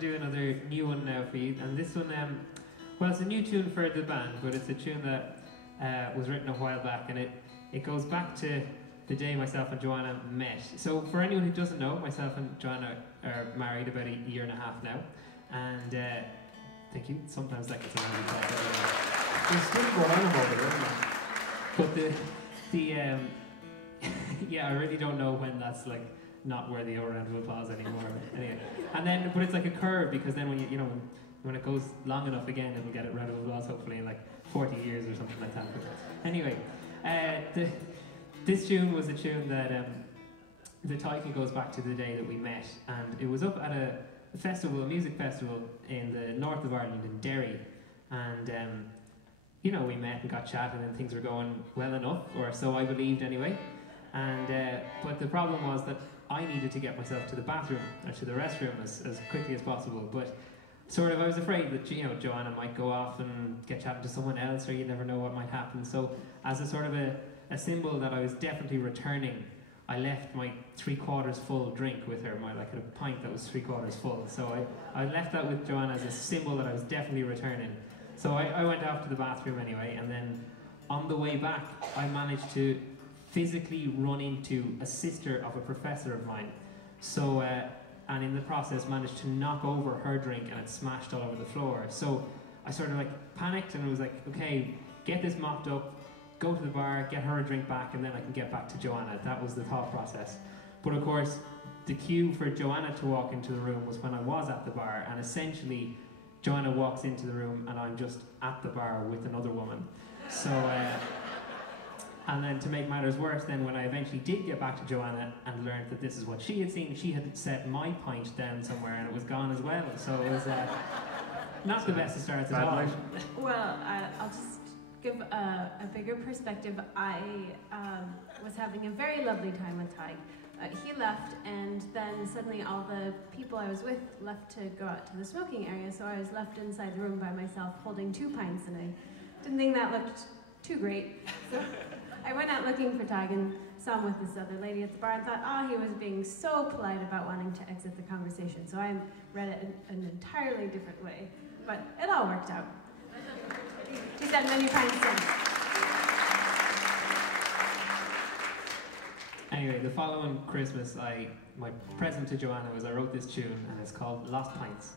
do another new one now for you, and this one, well, it's a new tune for the band, but it's a tune that was written a while back, and it goes back to the day myself and Joanna met. So for anyone who doesn't know, myself and Joanna are married about a year and a half now, and thank you. Sometimes that gets around. There's still going on over there, isn't it? But yeah, I really don't know when that's like not worthy of a round of applause anymore. Anyway, and then, but it's like a curve, because then when you know when it goes long enough again, it'll get a round of applause hopefully in like 40 years or something like that. But anyway, this tune was a tune that the title goes back to the day that we met, and it was up at a festival, a music festival in the north of Ireland in Derry, and you know, we met and got chatting and things were going well enough, or so I believed anyway. And but the problem was that I needed to get myself to the bathroom or to the restroom as quickly as possible. But sort of I was afraid that, you know, Joanna might go off and get chatting to someone else, or you never know what might happen. So as a sort of a symbol that I was definitely returning, I left my 3/4 full drink with her, like a pint that was 3/4 full. So I left that with Joanna as a symbol that I was definitely returning. So I went off to the bathroom anyway, and then on the way back, I managed to physically run into a sister of a professor of mine. So, and in the process managed to knock over her drink, and it smashed all over the floor. So I sort of like panicked and was like, okay, get this mopped up, go to the bar, get her a drink back, and then I can get back to Joanna. That was the thought process. But of course, the cue for Joanna to walk into the room was when I was at the bar, and essentially Joanna walks into the room and I'm just at the bar with another woman. So, and then to make matters worse, then when I eventually did get back to Joanna and learned that this is what she had seen, she had set my pint down somewhere and it was gone as well. So it was not the best of starts at all. Well, I'll just give a bigger perspective. I was having a very lovely time with Tig. He left, and then suddenly all the people I was with left to go out to the smoking area, so I was left inside the room by myself holding 2 pints, and I didn't think that looked too great. So I went out looking for Tig and saw him with this other lady at the bar and thought, he was being so polite about wanting to exit the conversation, so I read it in an entirely different way. But it all worked out. He said many pints since. Anyway, the following Christmas, my present to Joanna was I wrote this tune, and it's called Lost Pints.